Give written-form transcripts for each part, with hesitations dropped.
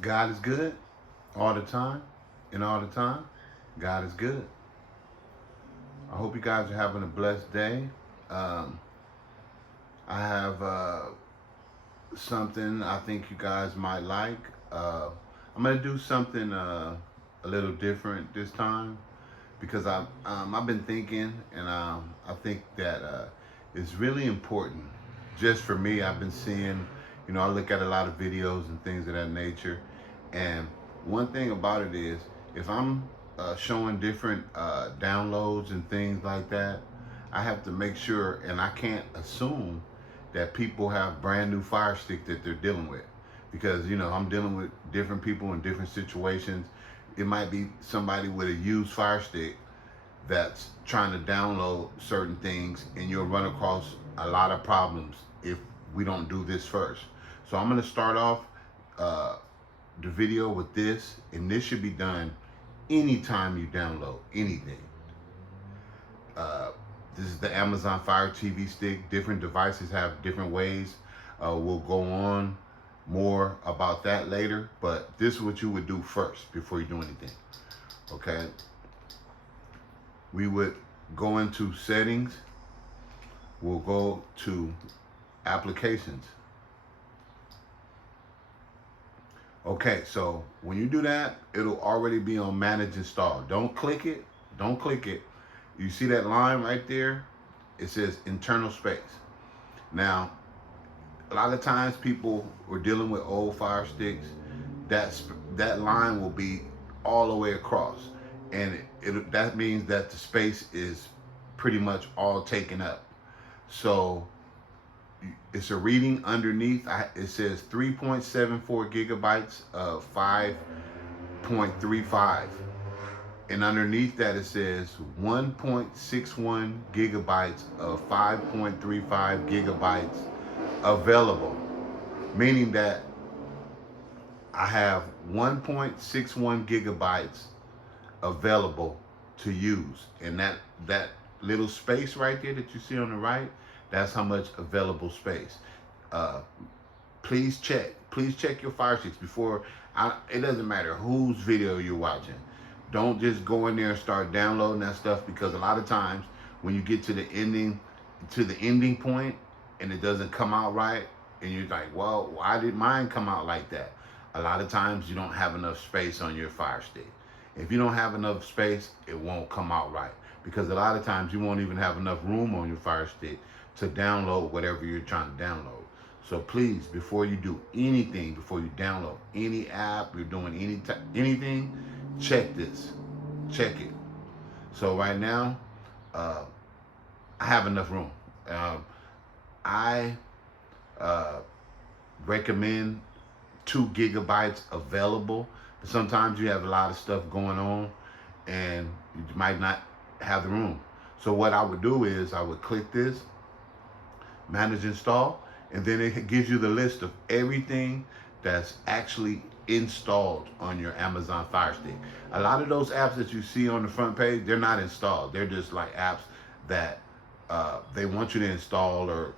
God is good all the time, and all the time, God is good. I hope you guys are having a blessed day. Um, I have something I think you guys might like. Uh, I'm gonna do something a little different this time because I've been thinking, and I think that it's really important. Just for me, I've been seeing, I look at a lot of videos and things of that nature, and one thing about it is if I'm showing different downloads and things like that, I have to make sure, and I can't assume that people have brand new Fire Stick that they're dealing with, because I'm dealing with different people in different situations. It might be somebody with a used Fire Stick that's trying to download certain things, and you'll run across a lot of problems if we don't do this first. So I'm going to start off uh, the video with this, and this should be done anytime you download anything. uh, this is the Amazon Fire TV Stick. Different devices have different ways. We'll go on more about that later, but this is what you would do first before you do anything. Okay, we would go into settings. We'll go to applications. Okay, so when you do that, it'll already be on manage install. Don't click it. Don't click it. You see that line right there? It says internal space. Now, a lot of times people were dealing with old Fire Sticks. That line will be all the way across, and that means that the space is pretty much all taken up. So it's a reading underneath. It says 3.74 gigabytes of 5.35, and underneath that it says 1.61 gigabytes of 5.35 gigabytes available, meaning that I have 1.61 gigabytes available to use. And that little space right there that you see on the right, that's how much available space. Uh, please check your Fire Sticks before. It doesn't matter whose video you're watching. Don't just go in there and start downloading that stuff, because a lot of times when you get to the ending point and it doesn't come out right, and you're like, well, why did mine come out like that? A lot of times you don't have enough space on your Fire Stick. If you don't have enough space, it won't come out right, because a lot of times you won't even have enough room on your Fire Stick to download whatever you're trying to download. So please, before you do anything, before you download any app, you're doing anything, check this. Check it. So right now, uh, I have enough room. I uh, recommend 2 gigabytes available, but sometimes you have a lot of stuff going on and you might not have the room. So what I would do is I would click this, manage install, and then it gives you the list of everything that's actually installed on your Amazon Fire Stick. A lot of those apps that you see on the front page, they're not installed. They're just like apps that they want you to install, or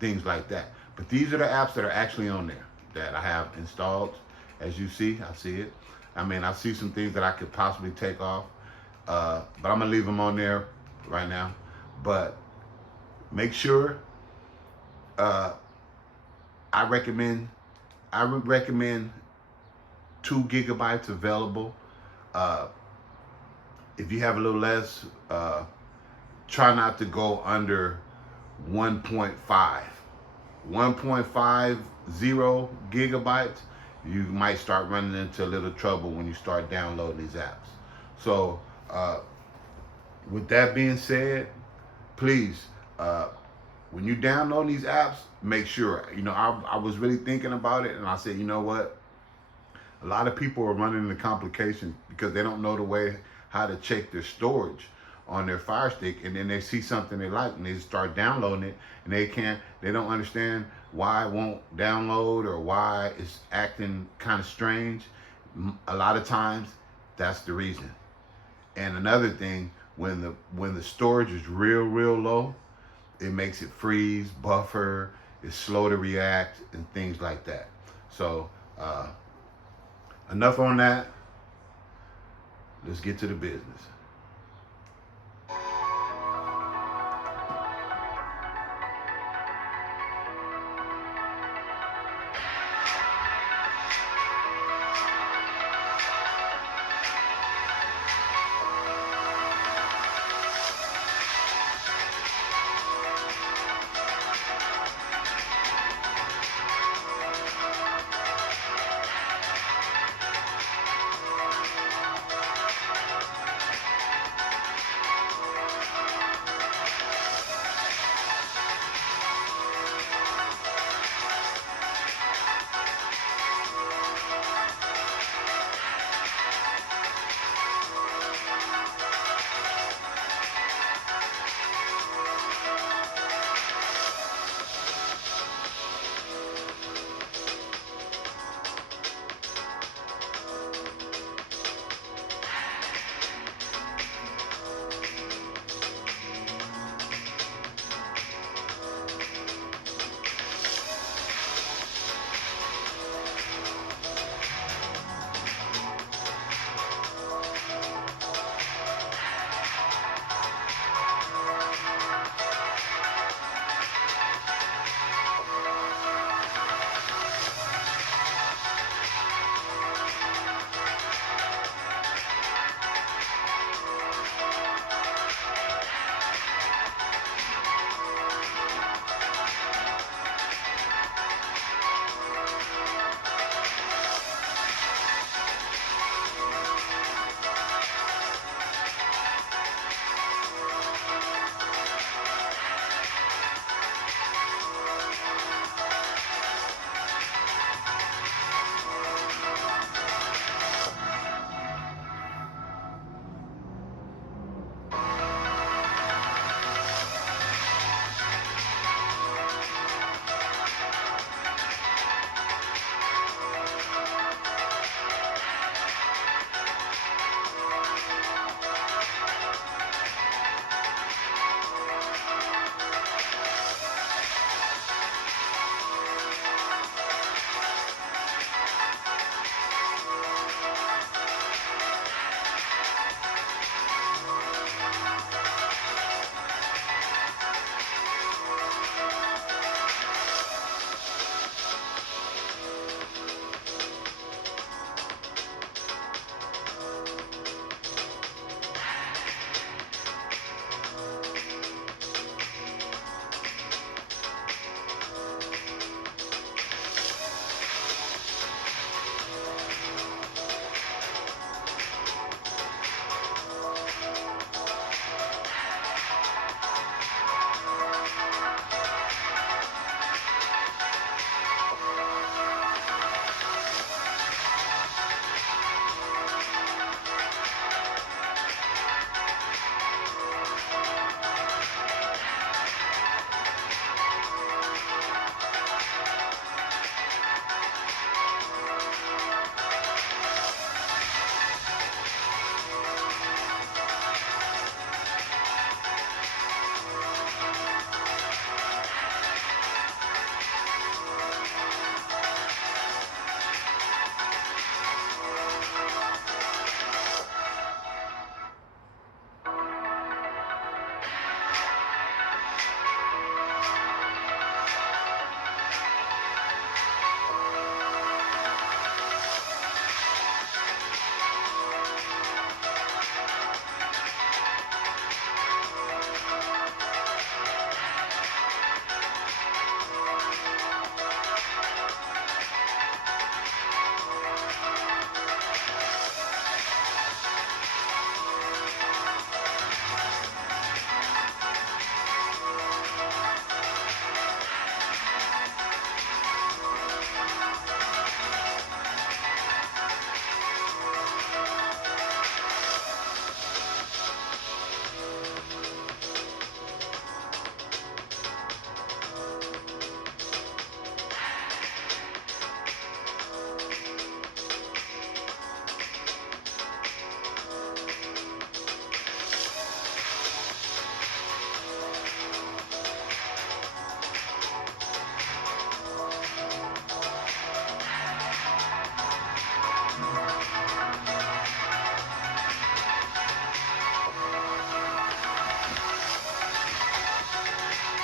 things like that. But these are the apps that are actually on there that I have installed. As you see, I see it. I mean, I see some things that I could possibly take off, but I'm gonna leave them on there right now. But make sure, uh, I recommend I would recommend 2 gigabytes available. Uh, if you have a little less, try not to go under 1.5. 1.50 gigabytes, you might start running into a little trouble when you start downloading these apps. So, with that being said, please, when you download these apps, make sure, I was really thinking about it, and I said, you know what? A lot of people are running into complications because they don't know the way how to check their storage on their Fire Stick, and then they see something they like and they start downloading it, and they don't understand why it won't download or why it's acting kind of strange. A lot of times that's the reason. And another thing, when the storage is real low, it makes it freeze, buffer, it's slow to react, and things like that. So enough on that. Let's get to the business.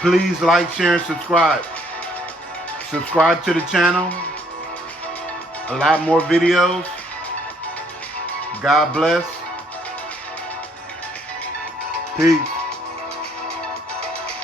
Please like, share, and subscribe. Subscribe to the channel. A lot more videos. God bless. Peace.